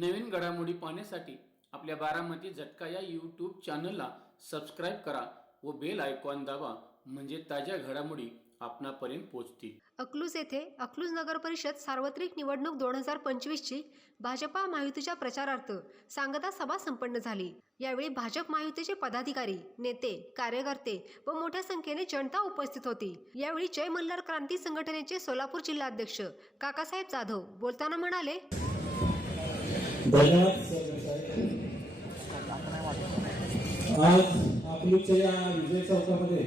नवीन घडामोडी पाहण्यासाठी आपल्या बारामती झटका या यूट्यूब चॅनलला सबस्क्राईब करा व बेल आयकॉन दाबा, म्हणजे ताज्या घडामोडी आपणापर्यंत पोहोचतील. अकलूज येथे अकलूज नगर परिषद सार्वत्रिक निवडणूक 2025ची भाजपा महायुतीच्या प्रचारार्थ सांगता सभा संपन्न झाली. यावेळी भाजप महायुतीचे पदाधिकारी, नेते, कार्यकर्ते व मोठ्या संख्येने जनता उपस्थित होती. यावेळी जय मल्हार क्रांती संघटनेचे सोलापूर जिल्हाध्यक्ष काकासाहेब जाधव बोलताना म्हणाले, धन्यवाद आज अकलूजच्या या विजय चौकामध्ये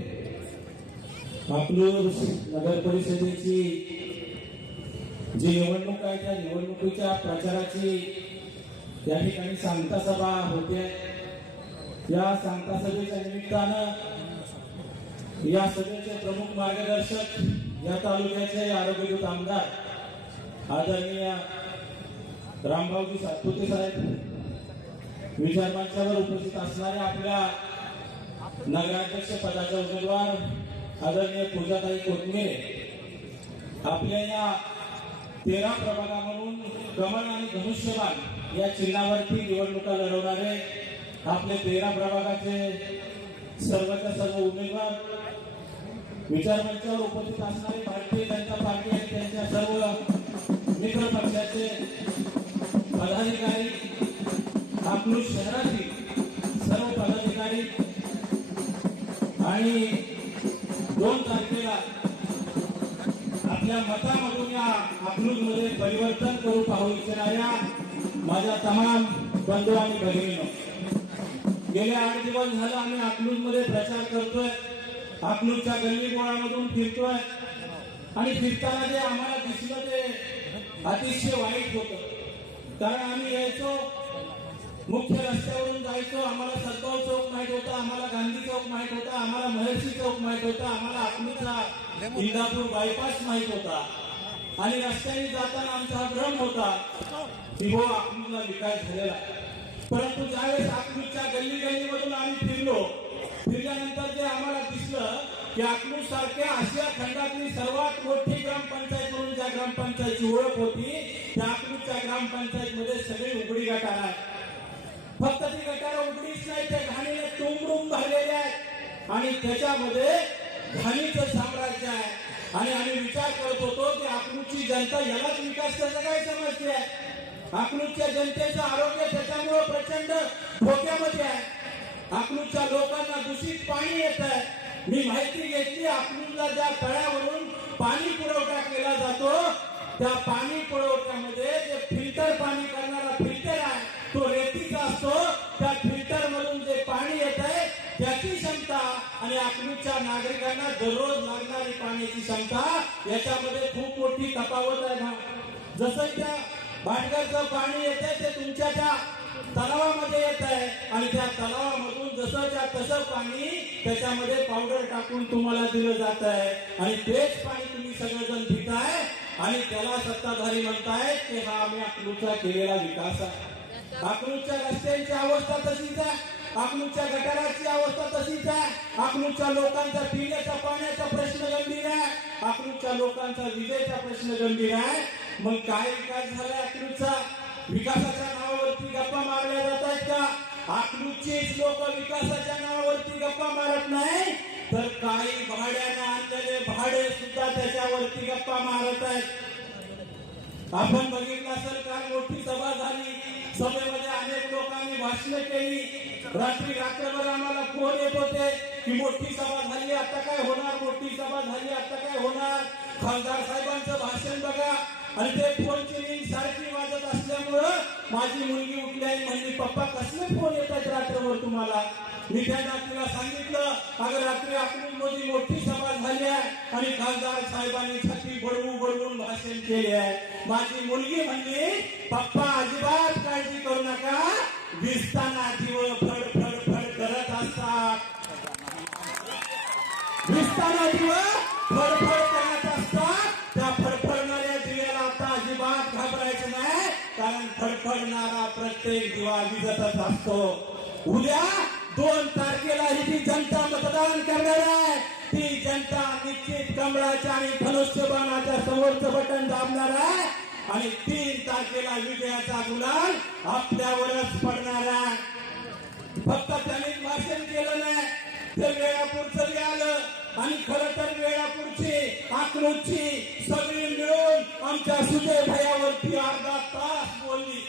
अकलूज नगर परिषदेची जी निवडणूक आहे त्या निवडणुकीच्या प्रचाराची या ठिकाणी सांगता सभा होते. या सांगता सभेच्या निमित्तानं या सभेचे प्रमुख मार्गदर्शक या तालुक्याचे आरोग्यदूत आमदार आदरणीय रामभाऊजी सातपुते साहेब, विचारमंचावर उपस्थित असणारे आपल्या नगराध्यक्ष पदाचे उमेदवार आदरणीय पूजाताई कोथमिरे, आपल्या या 13 प्रभागामधून कमल आणि धनुष्यबाण या चिन्हावरती निवडणुका लढवणारे आपले 13 प्रभागाचे सर्वच्या सर्व उमेदवार, विचारमंचावर उपस्थित असणारे भारतीय जनता पार्टी आणि त्यांच्या सर्व मित्र पक्षाचे पदाधिकारी, अकलूज शहरातील सर्व पदाधिकारी आणि 2 तारखेला आपल्या मतामधून या अकलूजमध्ये परिवर्तन करू पाहू इच्छिणाऱ्या माझ्या तमाम बंधू आणि भगिनींनो, गेले 8 दिवस झाले आम्ही अकलूजमध्ये प्रचार करतोय. अकलूजच्या गल्लीबोळामधून फिरतोय आणि फिरताना जे आम्हाला दिसलं ते अतिशय वाईट होतं. कारण आम्ही यायचो, मुख्य रस्त्यावरून जायचो, आम्हाला सद्भाव चौक माहित होता, आम्हाला गांधी चौक माहित होता, आम्हाला महर्षी चौक माहित होता, आम्हाला अकलूजचा इंदापूर बायपास माहित होता आणि रस्त्याने जाताना आमचा भ्रम होता की हो अकलूजला विकास झालेला. परंतु ज्यावेळेस अकलूजच्या गल्लीमधून आम्ही फिरल्यानंतर जे आम्हाला दिसलं की अकलूज सारख्या आशिया खंडातली सर्वात मोठी ग्रामपंचायत म्हणून ज्या ग्रामपंचायतची ओळख होती त्या अकलूजच्या ग्रामपंचायत मध्ये सगळे उघडी गटार आहेत. फक्त ती गटार उघडीच नाही, ते घाणीने तुंबडून भरलेले आहेत आणि त्याच्यामध्ये घाणीचं साम्राज्य आहे. आणि आम्ही विचार करत होतो की अकलूजची जनता यालाच विकास त्याचं काय समजते. अकलूजच्या जनतेचं आरोग्य त्याच्यामुळे प्रचंड धोक्यामध्ये आहे. अकलूजच्या लोकांना दूषित पाणी येत आहे. मी माहिती घेतली, अकलूजला ज्या तळ्यावरून पाणी पुरवठा केला जातो त्या पाणी पुरवठ्यामध्ये जे फिल्टर पाणी करणारा फिल्टर आहे तो रेतीचा असतो. त्या फिल्टर मधून जे पाणी येत आहे त्याची क्षमता आणि अकलूजच्या नागरिकांना दररोज लागणारी पाण्याची क्षमता याच्यामध्ये खूप मोठी तफावत आहे. जसं त्या भाटघरचं पाणी येते ते तुमच्या त्या तलावामध्ये येत आहे आणि त्या तलावामधून जसंच्या तसं पाणी त्याच्यामध्ये पावडर टाकून तुम्हाला दिलं जात आहे आणि तेच पाणी तुम्ही सगळेजण पिताय आणि त्याला सत्ताधारी म्हणतायत की हा आम्ही अकलूजचा केलेला विकास आहे. अकलूजच्या रस्त्यांची अवस्था तशीच आहे, अकलूजच्या गटाराची अवस्था तशीच आहे, अकलूजच्या लोकांचा पिण्याच्या पाण्याचा प्रश्न गंभीर आहे, अकलूजच्या लोकांचा विजेचा प्रश्न गंभीर आहे. मग काय विकास झाला अकलूजचा? विकासाच्या नावावरती गप्पा मारल्या जात आहेत का? अकलूजचेच लोक विकासाच्या नावावरती गप्पा मारत नाही तर काही भाड्यानं आणलेले भाडे सुद्धा त्याच्यावरती गप्पा मारत आहेत. आपण बघितलं असेल काल मोठी सभा झाली, सभेमध्ये अनेक लोकांनी भाषणं केली. रात्रभर आम्हाला फोन येत होते की मोठी सभा झाली आता काय होणार, मोठी सभा झाली आता काय होणार. खासदार साहेबांचं भाषण बघा आणि ते फोनची रिंग सारखी वाजत असल्यामुळं माझी मुलगी उठली आणि म्हणली पप्पा कसले फोन येत आहेत रात्रभर तुम्हाला. मी त्या नातीला सांगितलं अगं रात्री अकलूजमध्ये मोठी सभा झाली आहे आणि खासदार साहेबांनी छाती बडवून भाषण केले आहे. माझी मुलगी म्हणली पप्पा अजिबात काळजी करू नका, दिसताना दिवं फड फड फड करत असतात, दिसताना दिवं फडफड करत असतात. त्या फडफडणाऱ्या दिव्याला आता अजिबात घाबरायचं नाही, कारण फडफडणारा प्रत्येक दिवा विजतच असतो. उद्या 2 तारखेला ही जी जनता मतदान करणार आहे ती जनता निश्चित कमळाच्या आणि धनुष्यबाणाच्या समोरचं बटन दाबणार आहे आणि 3 तारखेला विजयाचा गुलाल आपल्यावरच पडणार आहे. फक्त त्यांनी भाषण केलं नाही, ते वेळापूरचं आलं आणि खरं तर वेळापूरची अकलूजची सगळी मिळून आमच्या सुजय भैयावरती अर्धा तास बोलली.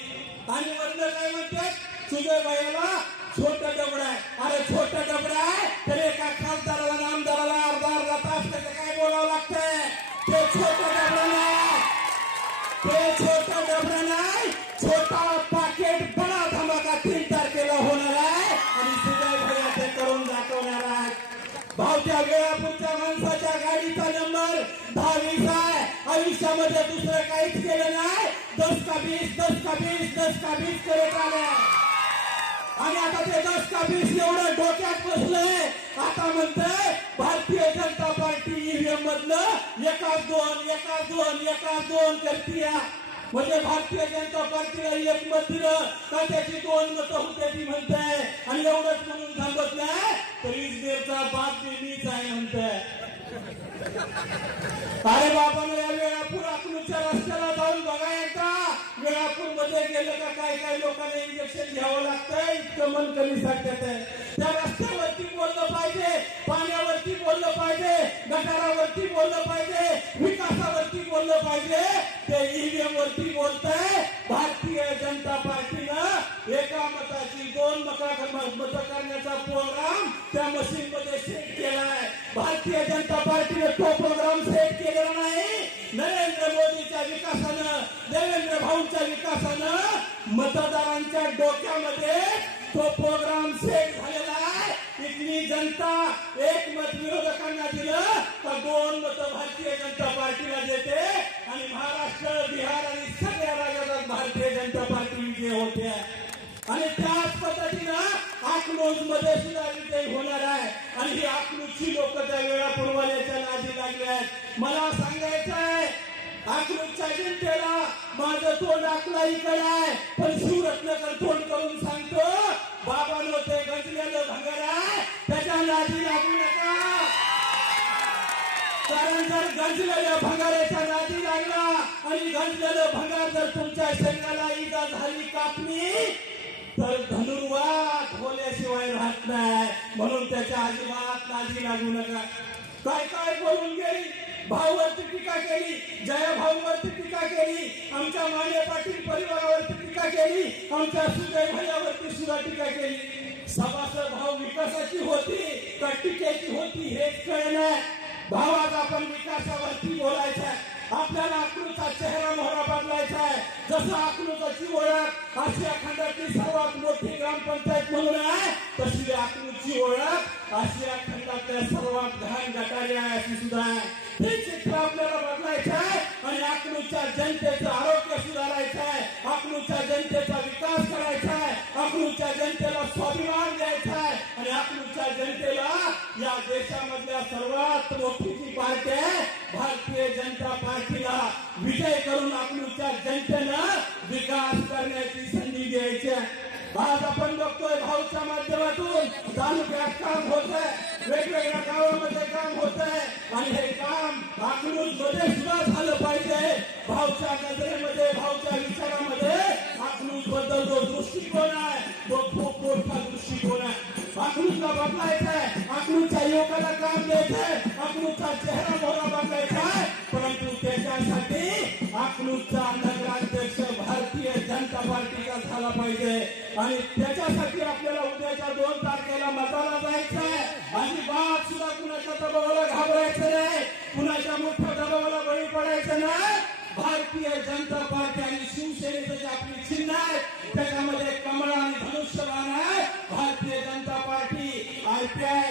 आणि वरनं काय म्हणतात, सुजय भैयाला छोटा डबडा आहे. अरे छोटा डबडा आहे तर एका खासदाराला आमदाराला अर्धा तास त्याचं काय बोलावं लागतंय. ते छोटा डबडा नाही, ते छोटा डबडा नाही, छोटा पाकिट बडा धमाका 3 तारखेला होणार आहे आणि सुजय भैया ते करून दाखवणार आहे. भावच्या वेळापूरच्या माणसाच्या गाडीचा नंबर 10-20 आहे. आयुष्यामध्ये दुसरं काहीच केलं नाही. 10 का 20 10 का 20 10 का 20 करत आले आणि आता ते 10 का 20 एवढं डोक्यात बसलंय. आता म्हणतंय भारतीय जनता पार्टी ईव्हीएम मधलं एकाच दोन करतीया. म्हणजे भारतीय जनता पार्टीला 1 मत दिलं का त्याची 2 मतं होते ती म्हणताय. आणि एवढंच म्हणून थांबत नाही तर इजनेरचा बाप मीच आहे म्हणताय. अरे बाबांनो, या वेळापूर अकलूजच्या रस्त्याला जाऊन बघा एकदा. वेळापूर मध्ये गेलं का काय लोकांना इंजेक्शन घ्यावं लागतंय, इतकं मन कमी सांगतात आहे. त्या रस्त्यावरती बोललं पाहिजे, पाण्यावरती बोललं पाहिजे, गटारावरती बोललं पाहिजे, विकासावरती बोललं पाहिजे. ते ईव्हीएम वरती बोलतंय. भारतीय जनता पार्टीनं एका मताची 2 मतं करण्याचा प्रोग्राम त्या मशीन मध्ये सेट केलाय. भारतीय जनता पार्टीने तो प्रोग्राम सेट केलेला नाही. नरेंद्र मोदीच्या विकासानं, देवेंद्र भाऊंच्या विकासानं मतदारांच्या डोक्यामध्ये तो प्रोग्राम सेट झालेला आहे. इथली जनता 1 मत विरोधकांना दिलं तर 2 मतं भारतीय जनता पार्टीला देते आणि महाराष्ट्र, बिहार आणि सगळ्या राज्यात भारतीय जनता पार्टी विजय होते. आणि त्याच पद्धतीनं अकलूज मध्ये सुद्धा विजय होणार आहे. आणि ही अकलूजची लोक त्या वेळापूरवाल्याच्या नादी लागले आहेत. मला सांगायचं आहे, अकलूजच्या जनतेला माझं तोंड अकलाईकडे आहे, पण शिवरत्नकर तोंड करून सांगतो, बाबांनो ते गंजलेलं भंगार आहे, त्याच्या नादी लागू नका. कारण जर गंजलेल्या भंगाराच्या नादी लागला आणि गंजलेलं भंगार जर तुमच्या शरीराला इजा झाली, कापणी, तर धनुर्वात होल्याशिवाय राहत नाही. म्हणून त्याच्या अजिबात नादी लागू नका. काय बोलून गेली, भाऊवरती टीका केली, जया भाऊवरती टीका केली, आमच्या माने पाटील परिवारावरती टीका केली, आमच्या सुजय भैयावरती सुद्धा टीका केली. सभासद भाऊ विकासाची होती का टीकेची होती हेच कळलं. भावात आपण विकासावरती बोलायचं आहे. आपल्याला अकलूजचा चेहरा मोहरा बदलायचा आहे. जसं अकलूजची ओळख आशिया खंडातली सर्वात मोठी ग्रामपंचायत म्हणून आहे, तशी अकलूजची ओळख आशिया खंडातल्या सर्वात घाण गटारी आहे अशी सुद्धा आहे. हे चित्र आपल्याला बदलायचं आहे आणि अकलूजच्या जनतेचं आरोग्य सुधारायचं आहे. अकलूजच्या जनतेचा विकास करायचा आहे. अकलूजच्या जनतेला स्वाभिमान द्यायचा आहे आणि अकलूजच्या जनतेला या देशामधल्या सर्वात मोठी जी पार्टी आहे भारतीय जनता पार्टीला विजय करून अकलूजच्या जनतेनं विकास करण्याची संधी द्यायची आहे. आज आपण बघतोय भाऊच्या माध्यमातून तालुक्यात काम होत आहे, वेगवेगळ्या गावामध्ये काम होत आहे आणि हे काम अकलूज मध्ये सुद्धा झालं पाहिजे. भाऊच्या नजरेमध्ये, भाऊच्या विचारामध्ये अकलूज बद्दल जो दृष्टिकोन आहे तो खूप मोठा दृष्टिकोन आहे. अकलूजला बदलायचा आहे, अकलूजच्या युवकाला काम द्यायचंय, अकलूजचा चेहरा मोहरा बदलायचा आहे. परंतु त्याच्यासाठी अकलूजचा नगराध्यक्ष भारतीय जनता पार्टीचा झाला पाहिजे आणि त्याच्यासाठी आपल्याला उद्याच्या 2 तारखेला मताला जायचं आहे. अजिबात सुद्धा कुणाच्या दबावाला घाबरायचं नाही, कुणाच्या मोठ्या दबावाला बळी पडायचं नाही. भारतीय जनता पार्टी आणि शिवसेनेचं जे आपली चिन्ह आहे त्याच्यामध्ये कमळ आणि धनुष्यबाण आहे. भारतीय जनता पार्टी RPI,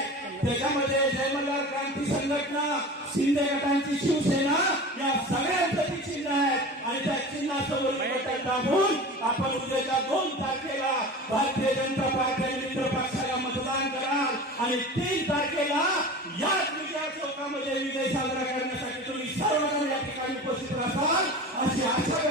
त्याच्यामध्ये जयमल्हार क्रांती संघटना, शिंदे गटांची शिवसेना, या सगळ्यांचं चिन्ह आहे आणि त्या चिन्हासमोर बटन दाबून आपण उद्याच्या 2 तारखेला भारतीय जनता पार्टी आणि मित्र पक्षाला मतदान कराल आणि 3 तारखेला याच विजय चौकामध्ये विजय साजरा करण्यासाठी तुम्ही सर्वजण या ठिकाणी उपस्थित राहाल अशी आशा